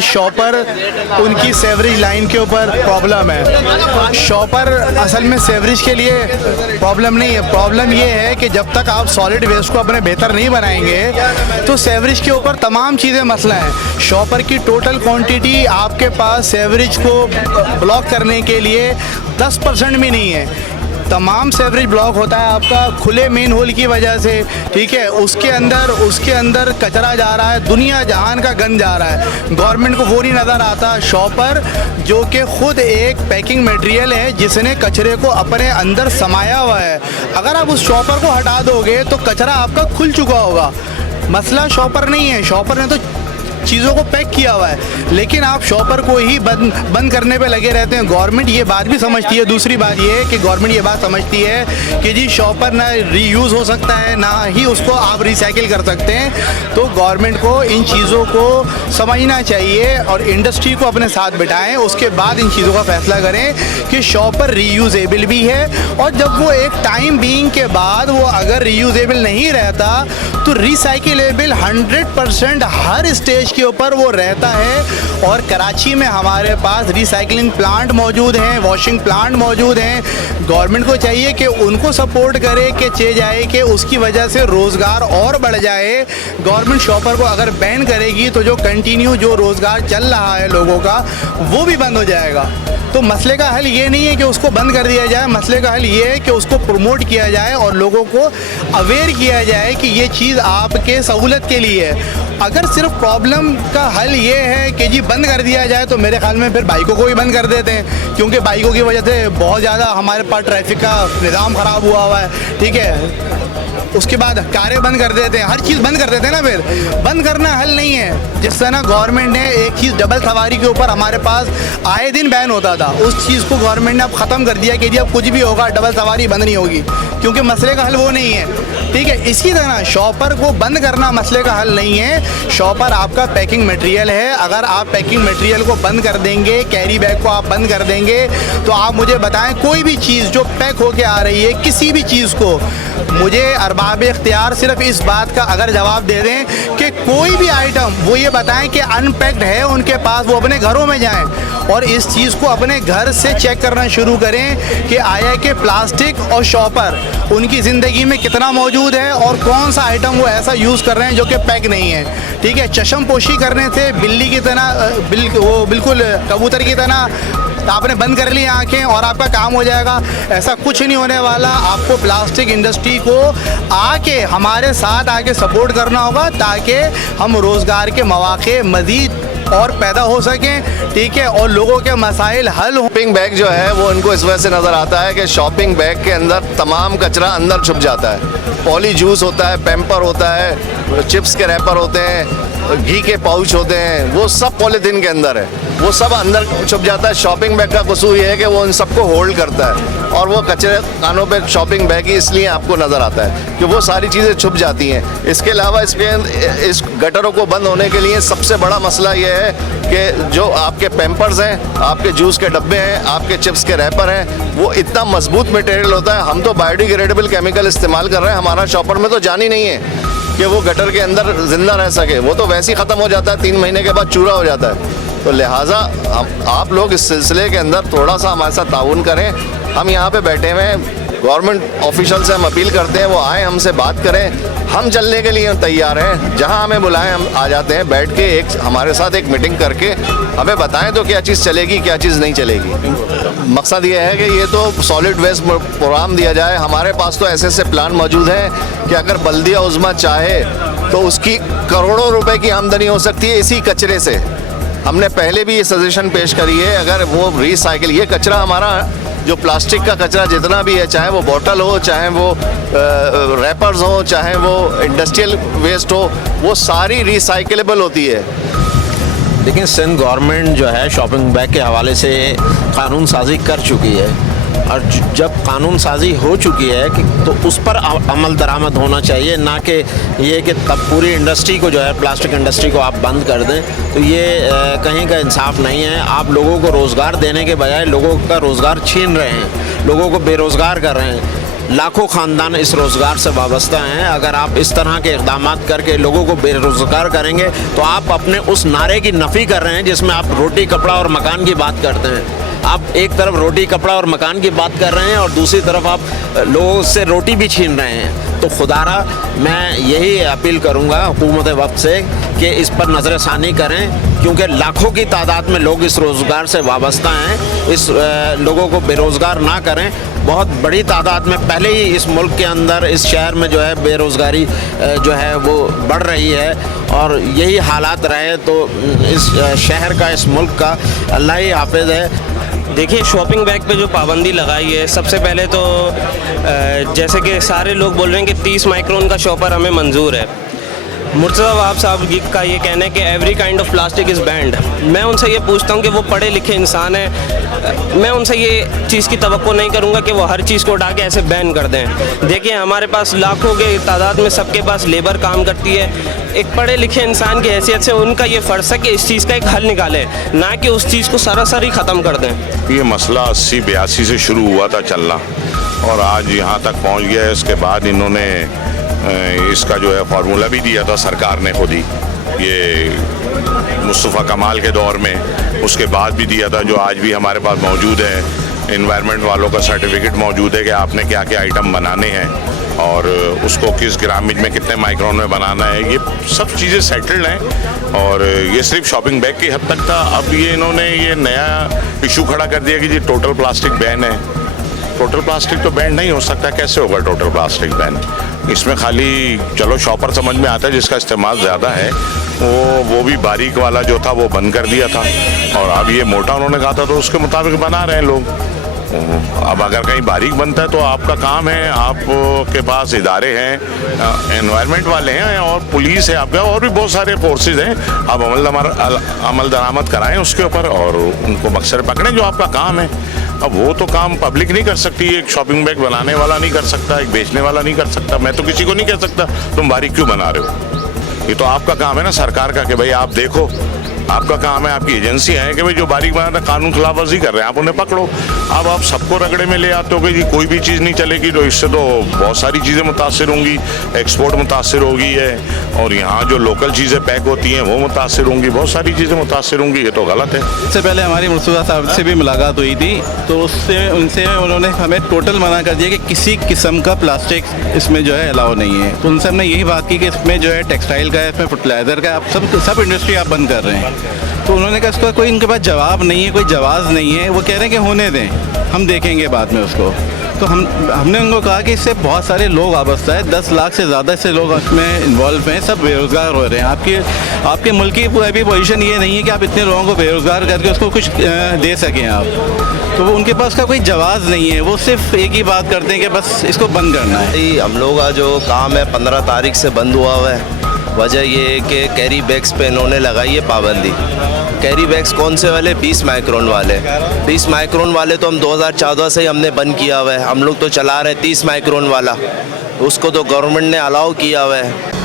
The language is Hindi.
कि शॉपर उनकी सेवरेज लाइन के ऊपर प्रॉब्लम है। शॉपर असल में सेवरेज के लिए प्रॉब्लम नहीं है, प्रॉब्लम ये है कि जब तक आप सॉलिड वेस्ट को अपने बेहतर नहीं बनाएंगे तो सेवरेज के ऊपर तमाम चीज़ें मसला है। शॉपर की टोटल क्वांटिटी आपके पास सेवरेज को ब्लॉक करने के लिए 10% भी नहीं है। तमाम सेवरेज ब्लॉक होता है आपका खुले मेन होल की वजह से, ठीक है। उसके अंदर कचरा जा रहा है, दुनिया जहान का गंद जा रहा है, गवर्नमेंट को वो नहीं नज़र आता। शॉपर जो कि खुद एक पैकिंग मटेरियल है जिसने कचरे को अपने अंदर समाया हुआ है, अगर आप उस शॉपर को हटा दोगे तो कचरा आपका खुल चुका होगा। मसला शॉपर नहीं है, शॉपर ने तो चीज़ों को पैक किया हुआ है, लेकिन आप शॉपर को ही बंद करने पे लगे रहते हैं। गवर्नमेंट ये बात भी समझती है, दूसरी बात ये है कि गवर्नमेंट ये बात समझती है कि जी शॉपर ना रीयूज़ हो सकता है, ना ही उसको आप रिसाइकिल कर सकते हैं। तो गवर्नमेंट को इन चीज़ों को समझना चाहिए और इंडस्ट्री को अपने साथ बिठाएं, उसके बाद इन चीज़ों का फैसला करें कि शॉपर रीयूजेबल भी है, और जब वो एक टाइम बीइंग के बाद वो अगर रीयूजेबल नहीं रहता तो रिसाइकिलेबल 100% हर स्टेज के ऊपर वो रहता है। और कराची में हमारे पास रिसाइकलिंग प्लांट मौजूद हैं, वॉशिंग प्लांट मौजूद हैं। गवर्नमेंट को चाहिए कि उनको सपोर्ट करे कि चे जाए कि उसकी वजह से रोज़गार और बढ़ जाए। गवर्नमेंट शॉपर को अगर बैन करेगी तो जो कंटिन्यू जो रोज़गार चल रहा है लोगों का वो भी बंद हो जाएगा। तो मसले का हल ये नहीं है कि उसको बंद कर दिया जाए, मसले का हल ये है कि उसको प्रमोट किया जाए और लोगों को अवेयर किया जाए कि ये चीज़ आपके सहूलत के लिए है। अगर सिर्फ प्रॉब्लम का हल ये है कि जी बंद कर दिया जाए तो मेरे ख्याल में फिर बाइकों को भी बंद कर देते हैं, क्योंकि बाइकों की वजह से बहुत ज़्यादा हमारे पास ट्रैफिक का निज़ाम ख़राब हुआ है, ठीक है। उसके बाद कारें बंद कर देते हैं, हर चीज़ बंद कर देते हैं ना। फिर बंद करना हल नहीं है। जिस तरह गवर्नमेंट ने एक चीज़ डबल सवारी के ऊपर हमारे पास आए दिन बैन होता था, उस चीज़ को गवर्नमेंट ने अब ख़त्म कर दिया कि जी अब कुछ भी होगा डबल सवारी बंद नहीं होगी, क्योंकि मसले का हल वो नहीं है, ठीक है। इसी तरह शॉपर को बंद करना मसले का हल नहीं है। शॉपर आपका पैकिंग मटेरियल है, अगर आप पैकिंग मटेरियल को बंद कर देंगे, कैरी बैग को आप बंद कर देंगे, तो आप मुझे बताएं कोई भी चीज़ जो पैक होके आ रही है, किसी भी चीज़ को, मुझे अरबाब इख्तियार सिर्फ इस बात का अगर जवाब दे दें कि कोई भी आइटम वो ये बताएं कि अनपैक्ड है उनके पास, वो अपने घरों में जाएं और इस चीज़ को अपने घर से चेक करना शुरू करें कि आया कि प्लास्टिक और शॉपर उनकी ज़िंदगी में कितना मौजूद है और कौन सा आइटम वो ऐसा यूज़ कर रहे हैं जो कि पैक नहीं है, ठीक है। चश्म पोशी करने से बिल्ली की तरह वो बिल्कुल कबूतर की तरह आपने बंद कर ली आंखें और आपका काम हो जाएगा, ऐसा कुछ नहीं होने वाला। आपको प्लास्टिक इंडस्ट्री को आके हमारे साथ आके सपोर्ट करना होगा ताकि हम रोज़गार के मौके मज़ीद और पैदा हो सकें, ठीक है, और लोगों के मसाइल हल हो। शॉपिंग बैग जो है वो इनको इस वजह से नज़र आता है कि शॉपिंग बैग के अंदर तमाम कचरा अंदर छुप जाता है। पॉली जूस होता है, पैम्पर होता है, चिप्स के रैपर होते हैं, घी के पाउच होते हैं, वो सब पॉलीथीन के अंदर है, वो सब अंदर छुप जाता है। शॉपिंग बैग का कसूर ये है कि वो उन सबको होल्ड करता है और वो कचरे खानों पे शॉपिंग बैग ही इसलिए आपको नज़र आता है कि वो सारी चीज़ें छुप जाती हैं। इसके अलावा इस गटरों को बंद होने के लिए सबसे बड़ा मसला ये है कि जो आपके पैम्पर्स हैं, आपके जूस के डब्बे हैं, आपके चिप्स के रैपर हैं, वो इतना मजबूत मटेरियल होता है। हम तो बायोडिग्रेडेबल केमिकल इस्तेमाल कर रहे हैं, हमारा शॉपर में तो जान ही नहीं है कि वो गटर के अंदर जिंदा रह सके, वो तो वैसे ही ख़त्म हो जाता है, 3 महीने के बाद चूरा हो जाता है। तो लिहाजा आप लोग इस सिलसिले के अंदर थोड़ा सा हमारे साथ ताउन करें। हम यहाँ पे बैठे हुए हैं, गवर्नमेंट ऑफिशियल से हम अपील करते हैं वो आए हमसे बात करें, हम चलने के लिए तैयार हैं, जहाँ हमें बुलाएं हम आ जाते हैं। बैठ के एक हमारे साथ एक मीटिंग करके हमें बताएं तो क्या चीज़ चलेगी क्या चीज़ नहीं चलेगी। मकसद ये है कि ये तो सॉलिड वेस्ट प्रोग्राम दिया जाए। हमारे पास तो ऐसे प्लान मौजूद हैं कि अगर बल्दिया उज़्मा चाहे तो उसकी करोड़ों रुपए की आमदनी हो सकती है इसी कचरे से। हमने पहले भी ये सजेशन पेश करी है, अगर वो रिसाइकिल, ये कचरा हमारा जो प्लास्टिक का कचरा जितना भी है, चाहे वो बोतल हो, चाहे वो रैपर्स हो, चाहे वो इंडस्ट्रियल वेस्ट हो, वो सारी रिसाइकिलेबल होती है। लेकिन सिंध गवर्नमेंट जो है शॉपिंग बैग के हवाले से कानून साजी कर चुकी है, और जब कानून साजी हो चुकी है कि तो उस पर अमल दरामद होना चाहिए, ना कि ये कि तब पूरी इंडस्ट्री को जो है प्लास्टिक इंडस्ट्री को आप बंद कर दें, तो ये कहीं का इंसाफ नहीं है। आप लोगों को रोज़गार देने के बजाय लोगों का रोज़गार छीन रहे हैं, लोगों को बेरोज़गार कर रहे हैं। लाखों खानदान इस रोज़गार से वाबस्ता हैं। अगर आप इस तरह के इक़दाम करके लोगों को बेरोज़गार करेंगे तो आप अपने उस नारे की नफ़ी कर रहे हैं जिसमें आप रोटी कपड़ा और मकान की बात करते हैं। आप एक तरफ रोटी कपड़ा और मकान की बात कर रहे हैं और दूसरी तरफ आप लोगों से रोटी भी छीन रहे हैं। तो खुदारा मैं यही अपील करूंगा हुकूमत वक्त से कि इस पर नज़रसानी करें, क्योंकि लाखों की तादाद में लोग इस रोज़गार से वाबस्ता हैं। इस लोगों को बेरोज़गार ना करें। बहुत बड़ी तादाद में पहले ही इस मुल्क के अंदर इस शहर में जो है बेरोज़गारी जो है वो बढ़ रही है, और यही हालात रहे तो इस शहर का, इस मुल्क का अल्लाह ही हाफिज़ है। देखिए, शॉपिंग बैग पे जो पाबंदी लगाई है, सबसे पहले तो जैसे कि सारे लोग बोल रहे हैं कि 30 माइक्रोन का शॉपर हमें मंजूर है। मुर्तज़ा वहाब साहब का ये कहना है कि every kind of plastic is band. मैं उनसे ये पूछता हूँ कि वो पढ़े लिखे इंसान हैं, मैं उनसे ये चीज़ की तवक्को नहीं करूँगा कि वो हर चीज़ को उठा के ऐसे बैन कर दें। देखिए, हमारे पास लाखों के तादाद में सबके पास लेबर काम करती है। एक पढ़े लिखे इंसान की हैसियत से उनका ये फ़र्ज़ है कि इस चीज़ का एक हल निकालें, ना कि उस चीज़ को सरासर ही ख़त्म कर दें। ये मसला 80-82 से शुरू हुआ था चलना, और आज यहाँ तक पहुँच गया है। उसके बाद इन्होंने इसका जो है फार्मूला भी दिया था सरकार ने खुद ही, ये मुस्तफ़ा कमाल के दौर में, उसके बाद भी दिया था, जो आज भी हमारे पास मौजूद है। इन्वायरमेंट वालों का सर्टिफिकेट मौजूद है कि आपने क्या क्या आइटम बनाने हैं और उसको किस ग्रामेज में कितने माइक्रोन में बनाना है। ये सब चीज़ें सेटल्ड हैं, और ये सिर्फ शॉपिंग बैग की हद तक था। अब ये इन्होंने ये नया इशू खड़ा कर दिया कि जी टोटल प्लास्टिक बैन है। टोटल प्लास्टिक तो बैन नहीं हो सकता। कैसे होगा टोटल प्लास्टिक बैन? इसमें खाली चलो शॉपर समझ में आता है जिसका इस्तेमाल ज़्यादा है, वो भी बारीक वाला जो था वो बंद कर दिया था, और अब ये मोटा उन्होंने कहा था तो उसके मुताबिक बना रहे हैं लोग। अब अगर कहीं बारीक बनता है तो आपका काम है, आपके पास इदारे हैं, एनवायरनमेंट वाले हैं और पुलिस है आपका, और भी बहुत सारे फोर्सेस हैं। आप अमल दरामद कराएं उसके ऊपर और उनको मकसद पकड़ें जो आपका काम है। अब वो तो काम पब्लिक नहीं कर सकती, एक शॉपिंग बैग बनाने वाला नहीं कर सकता, एक बेचने वाला नहीं कर सकता। मैं तो किसी को नहीं कह सकता तुम बारीक क्यों बना रहे हो। ये तो आपका काम है ना सरकार का कि भाई आप देखो, आपका काम है, आपकी एजेंसियां हैं कि भाई जो बारीक बनाना कानून खिलाफ वर्जी कर रहे हैं आप उन्हें पकड़ो। अब आप सबको रगड़े में ले आते हो कि जी कोई भी चीज़ नहीं चलेगी, तो इससे तो बहुत सारी चीज़ें मुतासिर होंगी, एक्सपोर्ट मुतासिर होगी है, और यहाँ जो लोकल चीज़ें पैक होती हैं वो मुतासिर होंगी, बहुत सारी चीज़ें मुतासिर होंगी। ये तो गलत है। इससे पहले हमारी मुर्तज़ा साहब से भी मुलाकात हुई थी, तो उनसे उन्होंने हमें टोटल मना कर दिया कि किसी किस्म का प्लास्टिक इसमें जो है अलाउ नहीं है। तो उनसे हमने यही बात की कि इसमें जो है टेक्सटाइल का है, इसमें फर्टिलाइज़र का है, आप सब इंडस्ट्री आप बंद कर रहे हैं। तो उन्होंने कहा इसका कोई इनके पास जवाब नहीं है, कोई जवाब नहीं है। वो कह रहे हैं कि होने दें, हम देखेंगे बाद में उसको। तो हमने उनको कहा कि इससे बहुत सारे लोग वाबस्ता है, 10 लाख से ज़्यादा से लोग इसमें इन्वॉल्व हैं, सब बेरोज़गार हो रहे हैं। आपके मुल्क की अभी पोजीशन ये नहीं है कि आप इतने लोगों को बेरोज़गार करके उसको कुछ दे सकें आप। तो वो उनके पास का कोई जवाब नहीं है, वो सिर्फ एक ही बात करते हैं कि बस इसको बंद करना है। हम लोग का जो काम है 15 तारीख से बंद हुआ हुआ है। वजह ये है कि कैरी बैग्स पे इन्होंने लगाई है पाबंदी। कैरी बैग्स कौन से वाले? 20 माइक्रोन वाले। 20 माइक्रोन वाले तो हम 2014 से ही हमने बंद किया हुआ है। हम लोग तो चला रहे हैं 30 माइक्रोन वाला, उसको तो गवर्नमेंट ने अलाउ किया हुआ है।